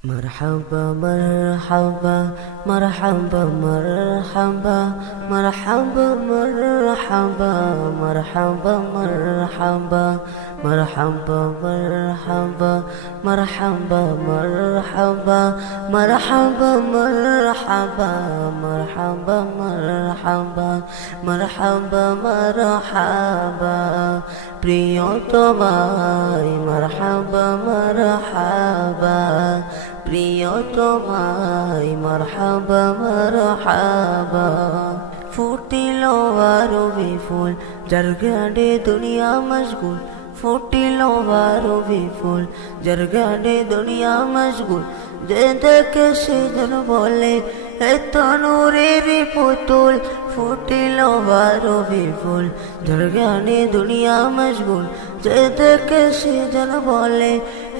مرحبا مرحبا مرحبا مرحبا مرحبا مرحبا مرحبا مرحبا مرحبا مرحبا مرحبا مرحبا مرحبا مرحبا مرحبا مرحبا مرحبا مرحبا প্রিয় তোমায় মারহাবা মারহাবা প্রিয় তোমায় মারহাবা মারহাবা ফুটিল আরো বিফুল যার গানে দুনিয়া মশগুল ফুটিল আরো বিফুল যার গানে দুনিয়া মশগুল যে দেখে সেজন বলে এত নূরের পুতুল ফুটিল আরো বিফুল যার গানে দুনিয়া মশগুল যে দেখে সেজন বলে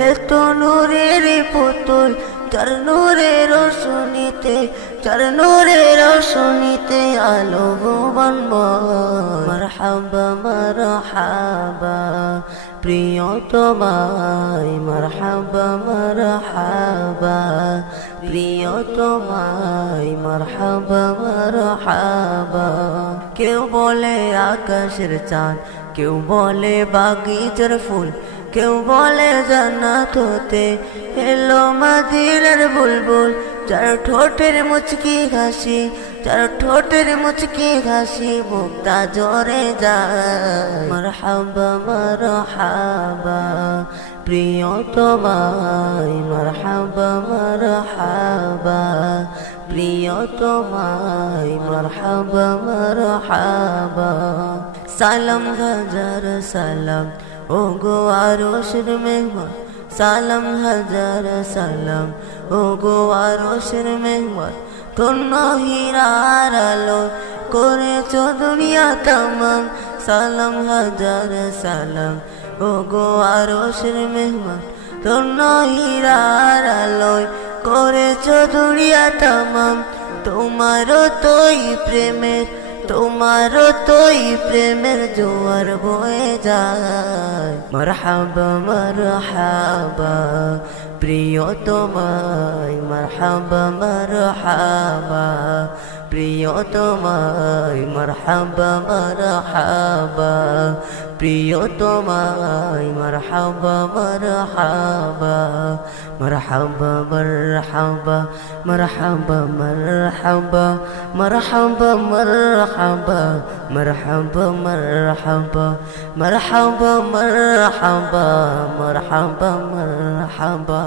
এত নূরের পুতুল যার নূরের রোশনীতে যার নূরের রোশনীতে আলো বনময় মারহাবা মারহাবা প্রিয় তোমায় মারহাবা মারহাবা প্রিয় তোমায় মারহাবা মারহাবা কেউ বলে আকাশের চাঁদ কেউ বলে বাগিচার ফুল কেউ বলে জান্নাত হতে এলো মদিনার বুলবুল যার ঠোঁটের মুচকি হাসি যার ঠোঁটের মুচকি হাসি মুক্তা জরে যায় মারহাবা মারহাবা প্রিয় তোমায় মারহাবা মারহাবা প্রিয় তোমায় মারহাবা মারহাবা সালাম হাজার সালাম ও গো আরশের মেহমান সালাম হাজার সালাম ও গো আরশের মেহমান ধন্য হীরার আলো করেছ দুনিয়া তামাম সালাম হাজার সালাম ও গো আরশের মেহমান ধন্য হীরার আলো করেছ দুনিয়া তামাম তোমারও তোই প্রেমের তোমারও তোই প্রেমের জোয়ার বয়ে যায় মারহাবা মারহাবা প্রিয় তোমায় মারহাবা মারহাবা প্রিয় তোমায় মারহাবা মারহাবা প্রিয় তোমায় মারহাবা মারহাবা মারহাবা মারহাবা মারহাবা মারহাবা মারহাবা মারহাবা মারহাবা মারহাবা মারহাবা মারহাবা মারহাবা মারহাবা